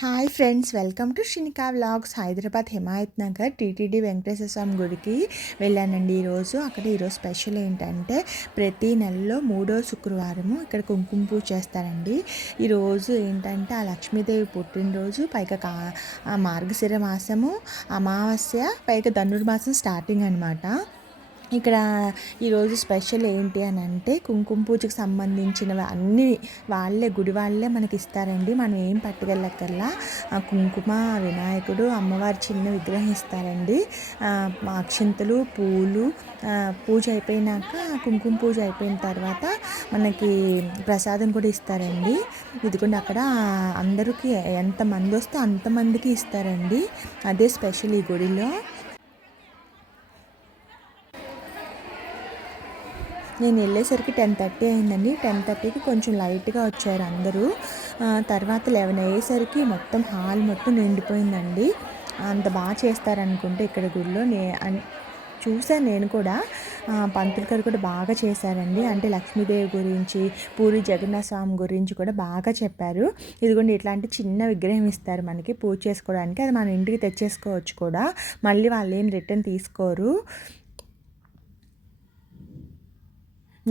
Hi friends welcome to Shinika vlogs Hyderabad Himayat Nagar TTD Venkateswara Swamy గుడికి వెళ్ళానండి ఈరోజు. అక్కడ ఈరోజు స్పెషల్ ఏంటంటే ప్రతి నెలలో మూడో శుక్రవారము ఇక్కడ కుంకుమ పూజ చేస్తారండి. ఈరోజు ఏంటంటే ఆ లక్ష్మీదేవి పుట్టినరోజు పైగా కా మార్గశిర మాసము అమావాస్య పైగా ధనుర్మాసం స్టార్టింగ్ అనమాట ఇక్కడ ఈరోజు స్పెషల్ ఏంటి అని అంటే కుంకుమ పూజకు సంబంధించినవి అన్నీ వాళ్ళే గుడి వాళ్ళే మనకి ఇస్తారండి. మనం ఏం పట్టుకెళ్ళక్కర్లా. ఆ కుంకుమ వినాయకుడు అమ్మవారి చిన్న విగ్రహం ఇస్తారండి. అక్షింతలు పూలు పూజ అయిపోయినాక కుంకుమ పూజ అయిపోయిన తర్వాత మనకి ప్రసాదం కూడా ఇస్తారండి. ఇదిగోండి అక్కడ అందరికీ ఎంతమంది వస్తే అంతమందికి ఇస్తారండి. అదే స్పెషల్ ఈ గుడిలో. నేను వెళ్ళేసరికి టెన్ థర్టీ అయిందండి. టెన్ థర్టీకి కొంచెం లైట్గా వచ్చారు అందరూ. తర్వాత లెవెన్ అయ్యేసరికి మొత్తం హాల్ మొత్తం నిండిపోయిందండి. అంత బాగా చేస్తారనుకుంటే ఇక్కడ గుడిలో నే చూసాను చూశాను నేను కూడా. పంతులు గారు కూడా బాగా చేశారండి. అంటే లక్ష్మీదేవి గురించి పూరి జగన్నాథ స్వామి గురించి కూడా బాగా చెప్పారు. ఇదిగోండి ఇట్లాంటి చిన్న విగ్రహం ఇస్తారు మనకి పూజ చేసుకోవడానికి. అది మన ఇంటికి తెచ్చేసుకోవచ్చు కూడా. మళ్ళీ వాళ్ళు ఏం రిటర్న్ తీసుకోరు.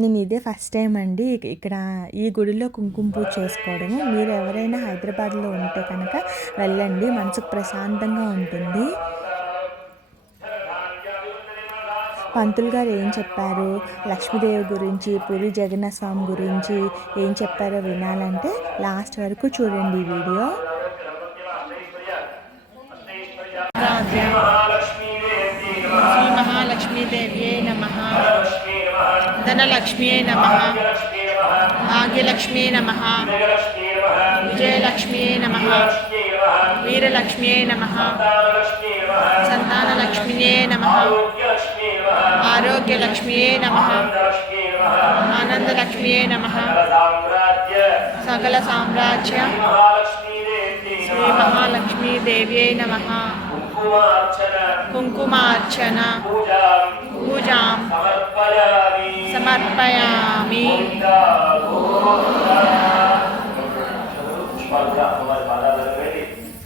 నేను ఇదే ఫస్ట్ టైం అండి ఇక్కడ ఈ గుడిలో కుంకుమ పూజ చేసుకోవడము. మీరు ఎవరైనా హైదరాబాద్లో ఉంటే కనుక వెళ్ళండి. మనసుకు ప్రశాంతంగా ఉంటుంది. పంతులు గారు ఏం చెప్పారు? లక్ష్మీదేవి గురించి పూరి జగన్నాథ స్వామి గురించి ఏం చెప్పారో వినాలంటే లాస్ట్ వరకు చూడండి ఈ వీడియో. మహాలక్ష్మీదేవి నమ. धनलक्ष्मी नम। धनलक्ष्म्यै नमः भाग्यलक्ष्म्यै नमः। विजयलक्ष्म्यै नमः। वीरलक्ष्म्यै नमः। सन्तानलक्ष्म्ये नमः। आरोग्यलक्ष्म्यै नमः। आनन्दलक्ष्म्यै नमः। महालक्ष्मी श्रीमहालक्ष्मीदेव्यै नम। कुंकुमार्चना నమ కుంకుమార్చన పూజాం సమర్పయామి పుష్పాలుగా అమ్మవారి పాదాలు పెట్టి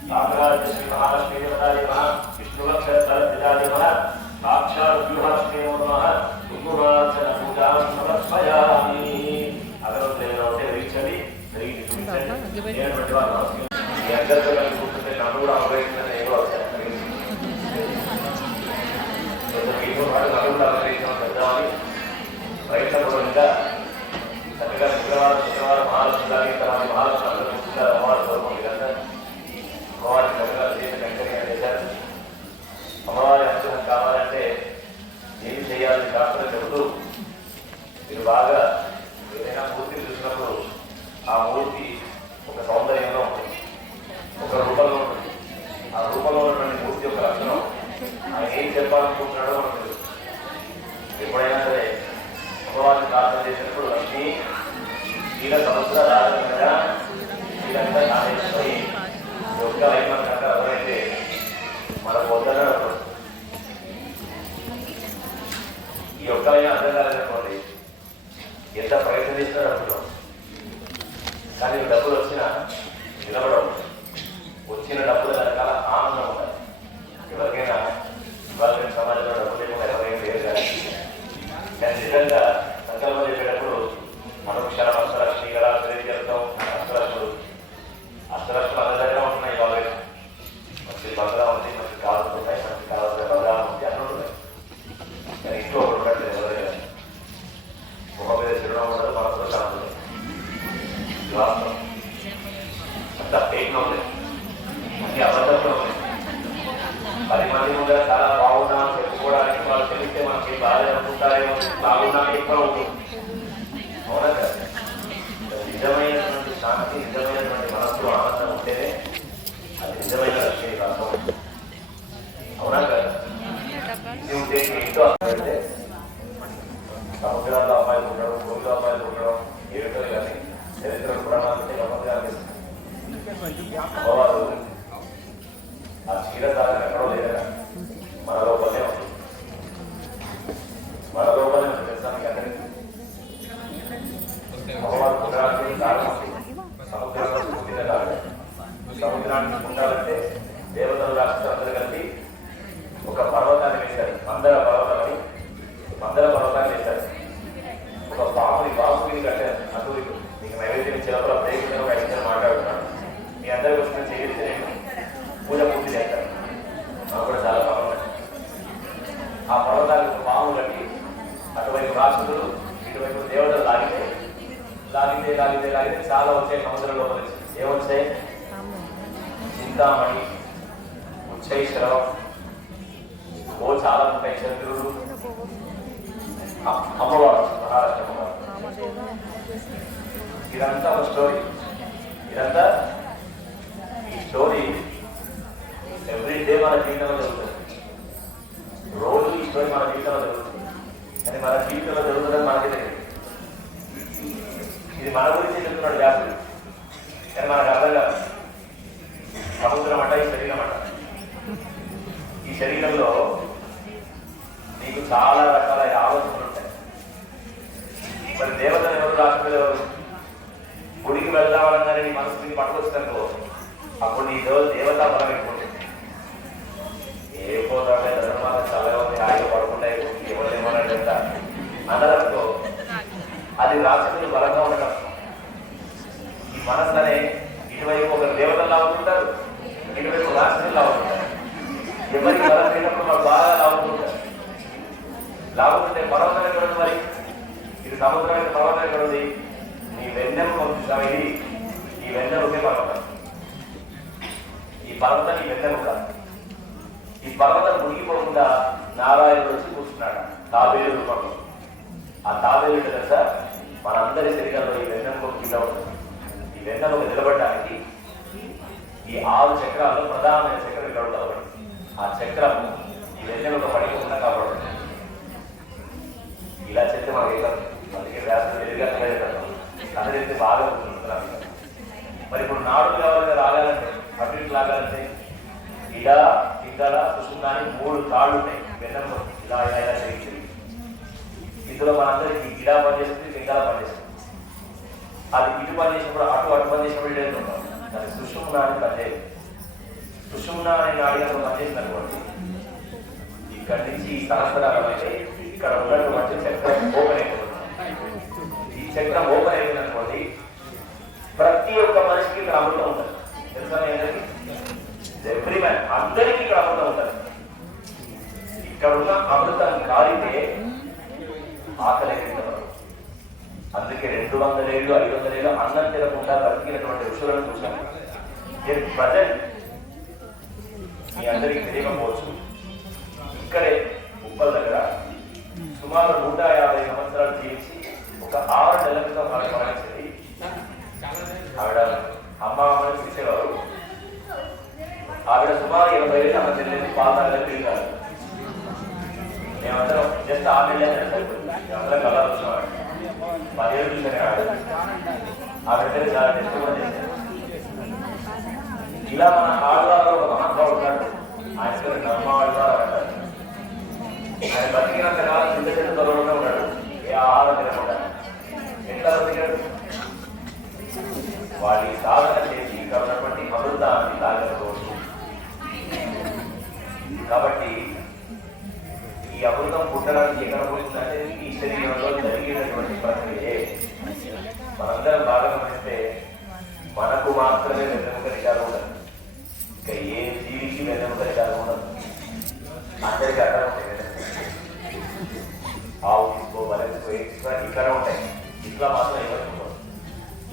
సామ్రాజ్య శ్రీ మహాలక్ష్మీ దేవతాయ నమః విష్ణువక్షర పితాయ నమః సాక్షాత్ వ్యూహాలక్ష్మీ నమః కుంకుమార్చన పూజాం సమర్పయామి అగరవత్తులు ఉంటే వీక్షని జరిగి చూపించండి ఏటువంటి వారు నమస్కారం మీ అందరితో కలిసి కూర్చుంటే నన్ను కూడా అభ్యర్థించిన ఏదో వచ్చారు మీరు వాడు నన్ను కూడా అభ్యర్థించడం పెద్దామని ప్రయత్నపూర్వకంగా చక్కగా శుక్రవారం మహాలక్ష్మి గారి తర్వాత మహాలక్ష్మి అమ్మవారి కదా అమ్మవారి చక్కగా చేసిన కైంకర్యం చేశారు అమ్మవారి అనుగ్రహం కావాలంటే ఏం చేయాలని డాక్టర్ చెబుతూ మీరు బాగా ఏదైనా మూర్తిని చూసినప్పుడు ఆ మూర్తి ఒక సౌందర్యంలో ఉంటుంది ఒక రూపంలో ఉంటుంది ఆ రూపంలో ఉన్నటువంటి మూర్తి యొక్క లక్షణం ఆయన ఏం చెప్పాలనుకుంటున్నాడో తెలుసు. ఎప్పుడైనా సరే అమ్మవారిని ప్రార్థన చేసినప్పుడు లక్ష్మి వీళ్ళ సముద్ర రాజంగా నీలంతా నానేశ్వరి యొక్క ఎవరైతే మన పొద్దున ఈ ఒక్కలైనా అర్థం కాలేదనుకోండి ఎంత ప్రయత్నిస్తారో అనుకున్నాం కానీ డబ్బులు వచ్చినా నిలబడవు. వచ్చిన డబ్బులు రకాల ఆనందం ఉండాలి. Yeah. ఇదంతా ఒక స్టోరీ. ఇదంతా ఈ స్టోరీ ఎవ్రీ డే మన జీవితంలో జరుగుతుంది. రోజు ఈ స్టోరీ మన జీవితంలో జరుగుతుంది. కానీ మన జీవితంలో జరుగుతుందని మనకి తెలియదు. ఇది మన గురించి చెప్తున్నాడు వ్యాసుడు. కానీ మనకు అర్థం కాదు. సముద్రం అంట ఈ శరీరం అంట. ఈ శరీరంలో నీకు చాలా రకాల ఆలోచనలు ఉంటాయి. మరి దేవతలు ఎవరు రాష్ట్రులు ఎవరు? గుడికి వెళ్దామనగానే నీ మనసు మనసుని పట్టుకొచ్చినట్టు అప్పుడు నీ దేవ దేవతా బలం ఎక్కువ ఏ పోతాడే ధర్మాల చల్లగా ఉంది హాయిగా పడుకుంటాయి ఎవరేమన్నా చెప్తా అనడంతో అది రాక్షసులు బలంగా ఉండటం ఈ మనసు అనే ఇటువైపు ఒక దేవతల్లా అవుతుంటారు ఇటువైపు రాక్షసుల్లా అవుతుంటారు ఎవరికి బలం లేనప్పుడు వాళ్ళు బాగా లాగుతుంటారు లాగుతుంటే పర్వతం ఎక్కడ ఉంది మరి ఇది సముద్రం అయితే పర్వతం ఎక్కడ ఉంది ఈ వెన్నెం కొంచెం ఇది ఈ వెన్నెముకే పర్వతం ఈ పర్వతం ఈ వెన్నెముక ఈ పర్వతం మునిగిపోకుండా నారాయణుడు వచ్చి కూర్చున్నాడు తాబేలు రూపంలో ఆ తాబేలు ఏంటో తెలుసా మనందరి శరీరంలో ఈ వెన్నెముక కింద ఉంటుంది ఈ నిలబడడానికి ఈ ఆరు చక్రాల్లో ప్రధానమైన చక్రం ఇక్కడ ఉంటుంది ఆ చక్రం ఈ వెన్నెలకు వెన్నెముక ఉన్న కాబట్టి ఇలా చెప్తే మనకి ఏం అందుకే వ్యాసం తెలివిగా కథ చెప్తే బాగా గుర్తుంటుంది మరి ఇప్పుడు నాడు కావాలంటే రాగాలంటే అటు లాగాలంటే ఇలా పింగళ సుషుమ్నాని మూడు తాళ్ళు ఉన్నాయి. వెన్నెముక ఇలా ఇలా ఇలా చేయించింది. ఇందులో మనందరికీ ఇలా పనిచేస్తుంది పింగళ పనిచేస్తుంది. అది ఇటు పని చేసినప్పుడు అటు అటు పని చేసినప్పుడు ఇటు ఉంటాం అది సుషుమ్న అని పనిచేయదు సుషుమ్న అనే నాడిగా పనిచేసింది అనుకోండి ఇక్కడి నుంచి ఈ సహస్రాలు అంటే ఇక్కడ ఉన్నటువంటి చక్రం ఓపెన్ అయిపోతుంది. ఈ చక్రం ఓపెన్ అయిపోయింది అనుకోండి ప్రతి ఒక్క మనిషికి ఇక్కడ అమృతం ఉంటుంది. తెలుసా మీ ఎవ్రీ మ్యాన్ అందరికీ ఇక్కడ అమృతం ఉంటుంది. ఇక్కడ ఉన్న అమృతం కాలితే ఆకలి అందుకే రెండు వందల ఏళ్ళు ఐదు వందల ఏళ్ళు అన్నం తినకుండా బ్రతికినటువంటి ఋషులను చూశాను. ప్రజెంట్ మీ అందరికీ తెలియకపోవచ్చు. ఇక్కడే ఉప్పల్ దగ్గర సుమారు నూట యాభై సంవత్సరాలు జీవించి ఒక ఆరు నెలల క్రితం ఆవిడ మరణించింది. ఆవిడ అమ్మ అమ్మని పిలిచేవారు. ఆవిడ సుమారు ఇరవై ఏళ్ళు ఆమె చెల్లెలు పాదాలు తిరిగారు మేమందరం జస్ట్ ఆమె నెలలు సరిపోయింది. మేమందరం పదిహేడు ఆ ఆవిడ చాలా చేశారు ఇలా మన ఆడవారు ఒక మహానుభావుడు ఉన్నాడు ఆయన పేరు నర్మ అంటారు ఆయన బతికినంత కాలం చిన్న చిన్న తొలలోనే ఉన్నాడు ఏ ఆహారం తినకుండా ఎట్లా బతికాడు వాడి సాధన చేసి కాబట్టి ఉన్నటువంటి అమృతాన్ని కాబట్టి అమృతం పుట్టడానికి ఎక్కడ పుట్టిందంటే ఈ శరీరంలో జరిగేటటువంటి ప్రక్రియే. మనందరం బాగా గమనిస్తే మనకు మాత్రమే వెన్నెముక నిజాలు ఉండదు. ఇంకా ఏ జీవికి వెన్నెముక నిజాలు ఉండదు. అందరికీ అక్కడ ఉంటాయి ఆవు ఇంకో బలం ఎక్స్ట్రా ఇక్కడ ఉంటాయి. ఇట్లా మాత్రం ఎవరికి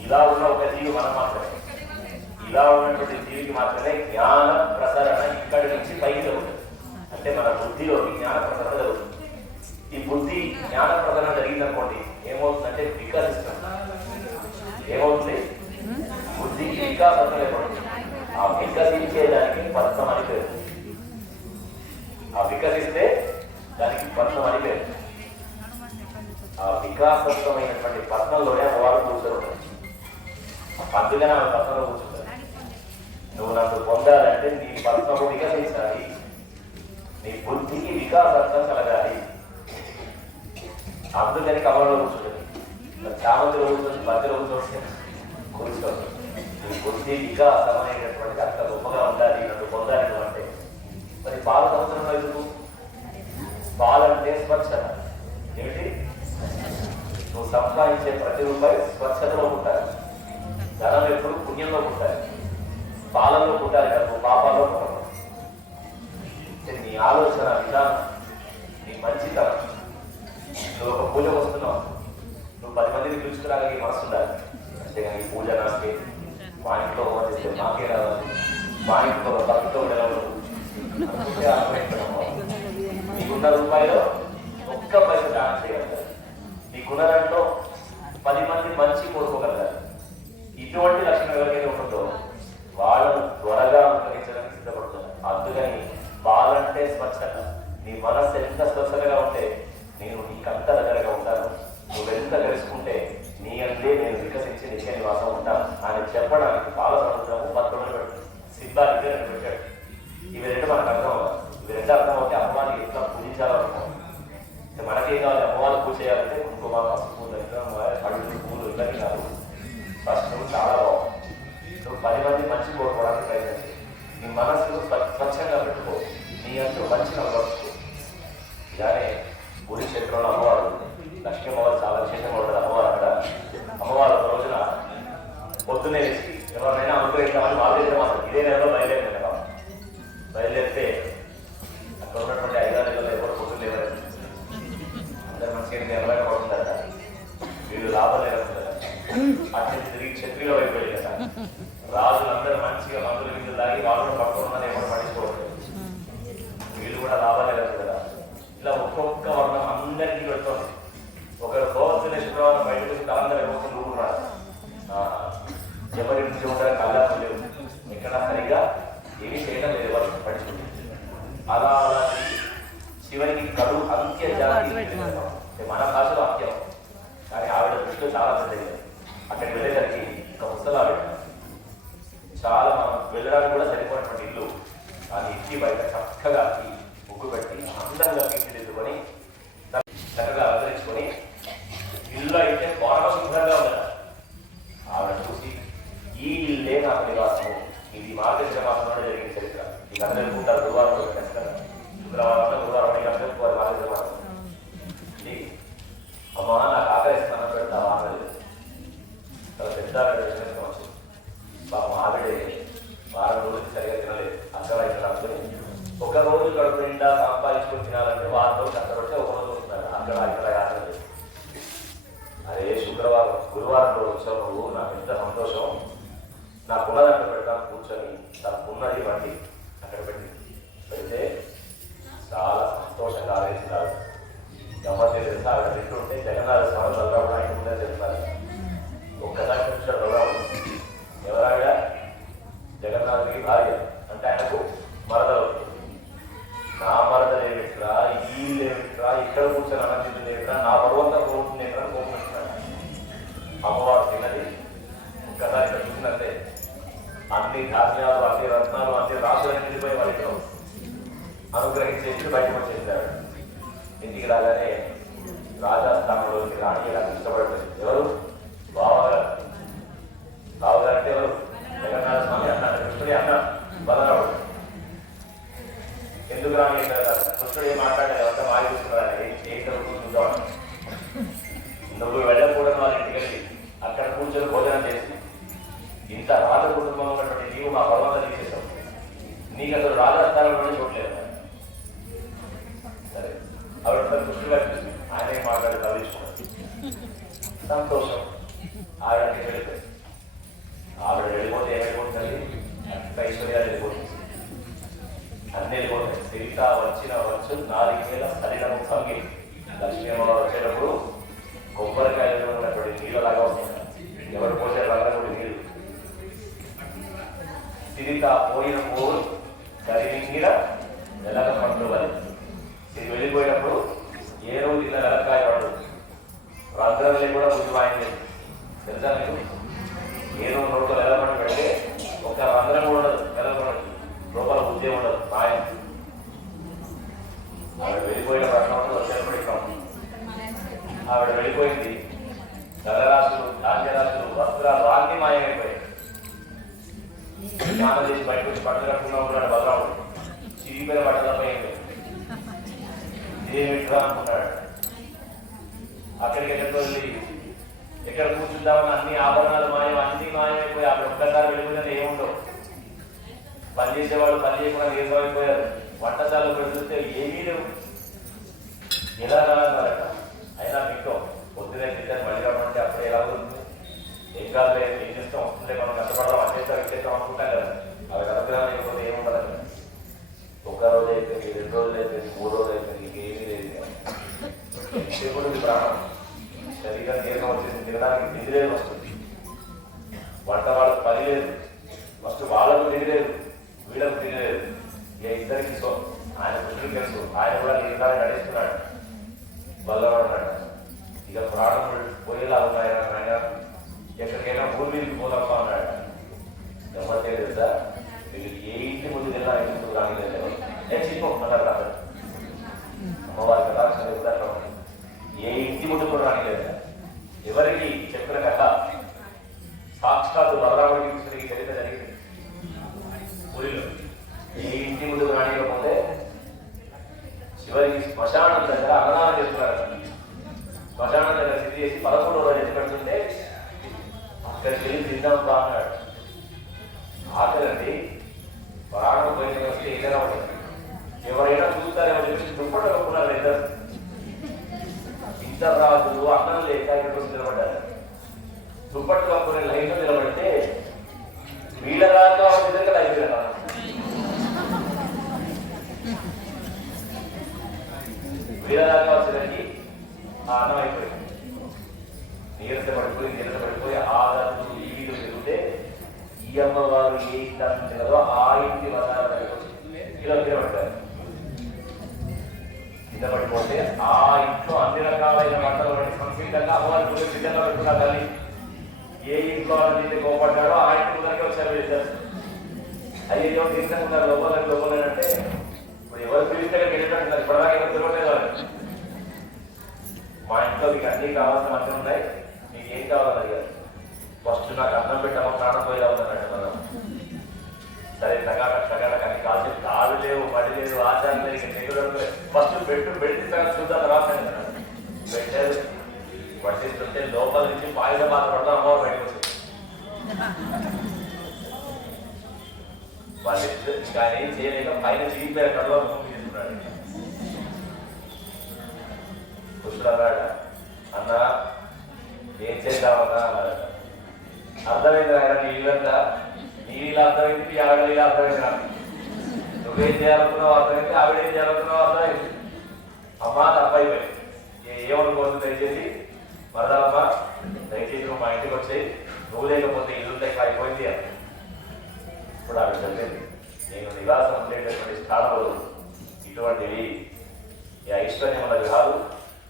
ఇలా ఉన్న ఒక జీవి మనం మాత్రమే. ఇలా ఉన్నటువంటి జీవికి మాత్రమే జ్ఞాన ప్రసరణ ఇక్కడి నుంచి పైకి ఉంటుంది. అంటే మన బుద్ధిలో జ్ఞాన ప్రసరణ జరుగుతుంది. ఈ బుద్ధి జ్ఞాన ప్రసరణ జరిగిందనుకోండి ఏమవుతుందంటే వికసిస్తాం. ఏమవుతుంది? బుద్ధికి వికాసం లేకుండా ఆ వికసించేదానికి పద్మం అని పేరు. ఆ వికసిస్తే దానికి పత్రం అని పేరు. ఆ వికాసవంతమైనటువంటి పద్మంలోనే అమ్మవారు కూర్చొని ఉంటుంది అందుకనే ఆమె పద్మంలో కూర్చుంటారు. నువ్వు నన్ను పొందాలంటే నీ పద్మము వికసించాలి. నీ బుద్ధికి వికాసత్వం కలగాలి. అందుకని కమలంలో కూర్చుంటుంది చామంతిలో కూర్చొని మధ్యలో కూర్చోండి కూర్చోండి నీ బుద్ధి వికాసమైనటువంటి అంత గొప్పగా ఉండాలి నన్ను పొందాలి అంటే. మరి పాల సంవత్సరంలో ఎందుకు? పాలంటే స్వచ్ఛత ఏమిటి? నువ్వు సంపాదించే ప్రతి రూపాయి స్వచ్ఛతలో ఉంటాయి ధనం ఎప్పుడు పుణ్యంలో ఉంటాయి పాలలో పుట్టాలి కదా పాపాల్లో పుట్టవు. ఆలోచన విధానం నీ మంచితనం. నువ్వు ఒక పూజ వస్తున్నావు. నువ్వు పది మందిని పిలుచుకురాగలిగే మనసు ఉండాలి. అంతేగాని పూజ నాకే మా ఇంట్లో హోమం చేస్తే మాకే రావాలి. మా ఇంట్లో భక్తితో ఉండేవాళ్ళు నీకున్న రూపాయలు ఒక్క పైస దానం చేయగలగాలి. నీకున్న దాంట్లో పది మంది మంచి కోరుకోగలగాలి. ఇటువంటి లక్షణం ఎవరికైతే ఉంటుందో వాళ్ళను త్వరగా అనుకరించడానికి సిద్ధపడుతున్నారు అందుకని పాలంటే స్వచ్ఛత నీ మనస్సు ఏమీ చేయడం లేదు ఎవరు పట్టించుకుంటుంది అలా అలా చివరికి కడు అంత్య జాతి మన భాషలో అంత్యం కానీ ఆవిడ దృష్టిలో చాలా పెద్దది. అక్కడికి వెళ్ళేసరికి ఒక ముసలావిడ. చాలా మనం వెళ్ళడానికి కూడా సరిపోయినటువంటి ఇల్లు. కానీ ఇంటి బయట చక్కగా ముగ్గు పెట్టి అందంగా తీర్చిదిద్దుకొని చక్కగా అలంకరించుకొని ఇల్లు అయితే బాగా శుభ్రంగా ఉండదు ఆవిడ చూసి ఈ ఇల్లే నాకు నివాసము ఇది మార్గశిర మాసంలో జరిగిన చరిత్ర. ఇది అందరూ అనుకుంటారు గురువారం ఖచ్చితంగా. శుక్రవారం గురువారం నీకు అందరూ మార్గశిర మాసం ఇది అమ్మా నాకు నెలల పండు ఇది వెళ్ళిపోయినప్పుడు ఏ రోజు ఇలా నెలకాయ పడు కూడా బుద్ధి వాయింది తెలుసా మీకు? ఏ రోజు నోట్లో నెలపండు పెడితే ఒక రంధ్రం కూడా ఉండదు. లోపల బుద్ధి ఉండదు మాయం. ఆవిడ వెళ్ళిపోయిన ప్రశ్నలు వచ్చేటప్పుడు ఆవిడ వెళ్ళిపోయింది. ధనరాశులు ధాన్యరాశులు వస్త్రాలు అన్ని మాయమైపోయాయి. బట్టలు కట్టుకున్నా ఉన్నాడు బలరాముడు చిరిగిపోయిన బట్టలపై ఏమిట్రా అనుకున్నాడు అక్కడికి వెళ్ళి ఎక్కడ కూర్చుంటామని అన్ని ఆభరణాలు మాయం అన్ని మాయమైపోయి అక్కడ ఒక్కసారి వెళ్ళిపోయినది ఏముండవు. పని చేసేవాళ్ళు పని చేయకుండా నీరసమైపోయారు వంటశాలలో పెడుతుంటే ఏమీ లేవు. ఎలా రావాలన్నారట అయినా మీకు పొద్దునే తింటారు మళ్ళీ రమ్మంటే అప్పుడు ఎలా ఉంటుంది ఏం కాదు లేదు ఏం చేస్తాం? వస్తుందే మనం కష్టపడదాం అట్టేస్తాం ఇచ్చేస్తాం అనుకుంటాం కదా. అవి అనుగ్రహం లేకపోతే ఏముండదు. ఒక ఒక్క రోజు అయిపోయింది రెండు రోజులు అయిపోయింది మూడు రోజులు అయిపోయింది ఇంకేమీ లేదు. ఇక. ప్రాణం. సరిగా నీరసం వచ్చేసి తినడానికి తిండి వస్తుంది. వంట వాళ్ళకి పని లేదు. ఫస్ట్ వాళ్ళకు తినలేదు వీళ్ళకు తినలేదు ఏ ఇక ఇద్దరికి సో ఆయన పుట్టిన తెలుసు. ఆయన కూడా నీరసాన్ని నడుస్తున్నాడు. బల్లవాడు ఇక ప్రాణం పోయేలా ఉన్నాయి ఆయన ఎక్కడికైనా ఊరి మీదకి పోదామా అన్నాడు. ఎవరికే తెలుసా వీళ్ళు ఏ ఇంటి ముందు తిన్నా ఇంటి లేదు నేను చెప్పు అన్నారు అమ్మవారి ఏ ఇంటి ముందు కూడా రానిలేదు. ఎవరికి చెప్పిన కథ సాక్షాత్తు బలరాముడికి కృష్ణుడికి చరిత్ర జరిగింది. ఊరిలో ఏ ఇంటి ముందు రానియకపోతే చివరికి శ్మశానం దగ్గర అన్నదానం చేస్తున్నారు. శ్మశానం దగ్గర స్థితి చేసి పదకొండు రోజు ఎత్తి పెడుతుంటే అక్కడికి వెళ్ళి తిందాం అన్నాడు. ఆకలండి ప్రాణం పోయిన వస్తే ఏదైనా ఉంటుంది ఎవరైనా చూస్తారేమో చెప్పి దుప్పట కప్పుకున్నారు ఇద్దరు ఇద్దరు రాజులు అన్నం లేక ఇక్కడ వచ్చి నిలబడ్డారు. దుప్పట్లు కప్పుకునే లైన్ నిలబడితే వీళ్ళ రాక విధంగా లైన్ వీళ్ళలాగా వచ్చేసరికి ఆ అన్నం అయిపోయింది. నీరస పడిపోయి నీరస పడిపోయి ఆ రాజు ఈ వీధులు తిరిగితే ఈ అమ్మవారు ఏ ఇంటి అందించగలదో ఆ ఇంటి వదాలు ఇలా తిరగబడ్డారు కింద పడిపోతే ఆ ఇంట్లో అన్ని రకాలైన వంటలు వండి సంసిద్ధంగా అమ్మవారి గురించి సిద్ధంగా పెట్టుకున్న తల్లి ఏ ఇంట్లో అయితే కోపడ్డాడో ఆ ఇంటి ముందరికి ఒకసారి వీళ్ళిద్దరు అయ్యో సిద్ధంగా ఉన్నారు లోపల లోపల అంటే ఇప్పుడు ఎవరు పిలిస్తే వెళ్ళినట్టున్నారు ఇప్పటిదాకా ఎవరు తిరగలేదు వాళ్ళు. మా ఇంట్లో మీకు అన్నీ కావాల్సిన అన్నీ ఉన్నాయి. మీకు ఏం కావాలి అడిగారు. ఫస్ట్ నాకు అన్నం పెట్టామో ప్రాణం పోయి రావాలన్నాడు మనం సరే తగాట తగాట కానీ కాదు కాలు లేవు పడి లేదు ఆచారం లేదు ఇంకా ఫస్ట్ పెట్టు పెట్టి చూద్దాం తర్వాత అన్నాడు. పెట్టారు. పట్టిస్తుంటే లోపల నుంచి పాయిద బాధ పడతాం అమ్మవారు బయటకు వచ్చింది వాళ్ళు ఇద్దరు ఇంకా ఏం చేయలేక పైన చిరిగిపోయారు కడలో ముక్కు తీసుకున్నాడు. కృష్ణుడు అన్న ఏం చేద్దామన్నా అర్థమైంది ఆయన నీ ఇల్లంతా? నీ ఇలా అర్థమైంది ఆవిడ ఇలా అర్థమైంది? నాకు నువ్వేం చేయాలనుకున్నావు అర్థమైంది ఆవిడ ఏం చేయాలనుకున్నావు అర్థమైంది. అమ్మా అబ్బాయి ఏ- ఏమనుకోవద్దు దయచేసి. మరదమ్మా దయచేసి నువ్వు మా ఇంటికి వచ్చాయి. నువ్వు లేకపోతే ఇల్లు లెక్క అయిపోయింది అని. ఇప్పుడు ఆవిడ చెప్పింది నేను నివాసం ఉండేటటువంటి స్థానంలో ఇటువంటివి ఈ ఐశ్వర్యం అన్నది కాదు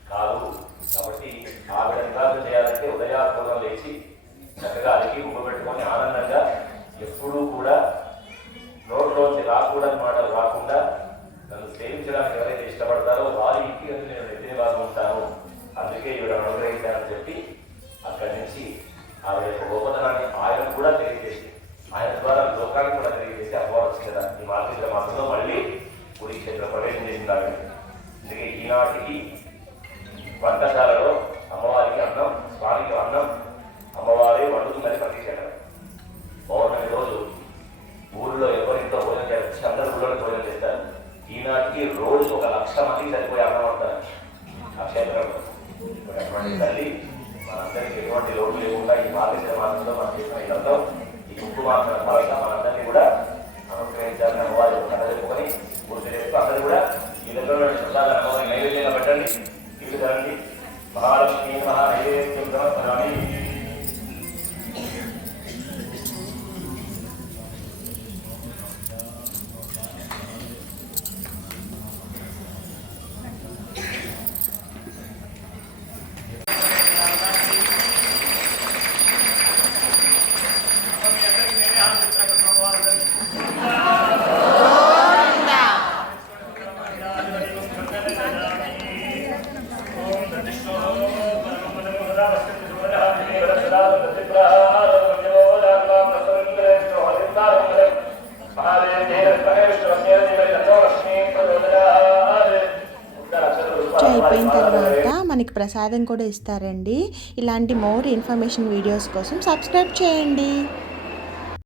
కాదు. కాబట్టి ఆవిడ నివాసం చేయాలంటే ఉదయాపూర్వం లేచి చక్కగా అడిగి ముగ్గు పెట్టుకొని ఆనందంగా ఎప్పుడూ కూడా నోట్లోంచి రాకూడని మాటలు రాకుండా నన్ను సేవించడానికి ఎవరైతే ఇష్టపడతారో వారి ఇంటికి వెళ్ళి నేను ఎదిరి వారు ఉంటాను. అందుకే ఈవిడ అనుగ్రహించానని చెప్పి అక్కడి నుంచి ఆవిడ యొక్క గొప్పతనాన్ని ఆయన కూడా తెలియజేసి ఆయన ద్వారా లోకానికి కూడా తెలియజేసి అమ్మవారు వచ్చింది కదా ఈ మార్గశిర మాసంలో మళ్ళీ గుడి క్షేత్ర ప్రవేశం చేసింది ఆవిడ అందుకే ఈనాటికి వంటశాలలో అమ్మవారికి అన్నం స్వామికి అన్నం అమ్మవారే వండుతుందని ప్రతీక్షకరం రోజు ఒక లక్ష మందికి సరిపోయే అన్నం అంటారు ఆ క్షేత్రంలో ఇప్పుడు అటువంటి తల్లి మనందరికీ ఎటువంటి లోటు లేకుండా ఈ మార్గశిర మాసంలో మనం చేసిన ఇదంతా ఈ ఉప్పు మాసం ప్రసాదం కూడా ఇస్తారండి. ఇలాంటి మోర్ ఇన్ఫర్మేషన్ వీడియోస్ కోసం సబ్స్క్రైబ్ చేయండి.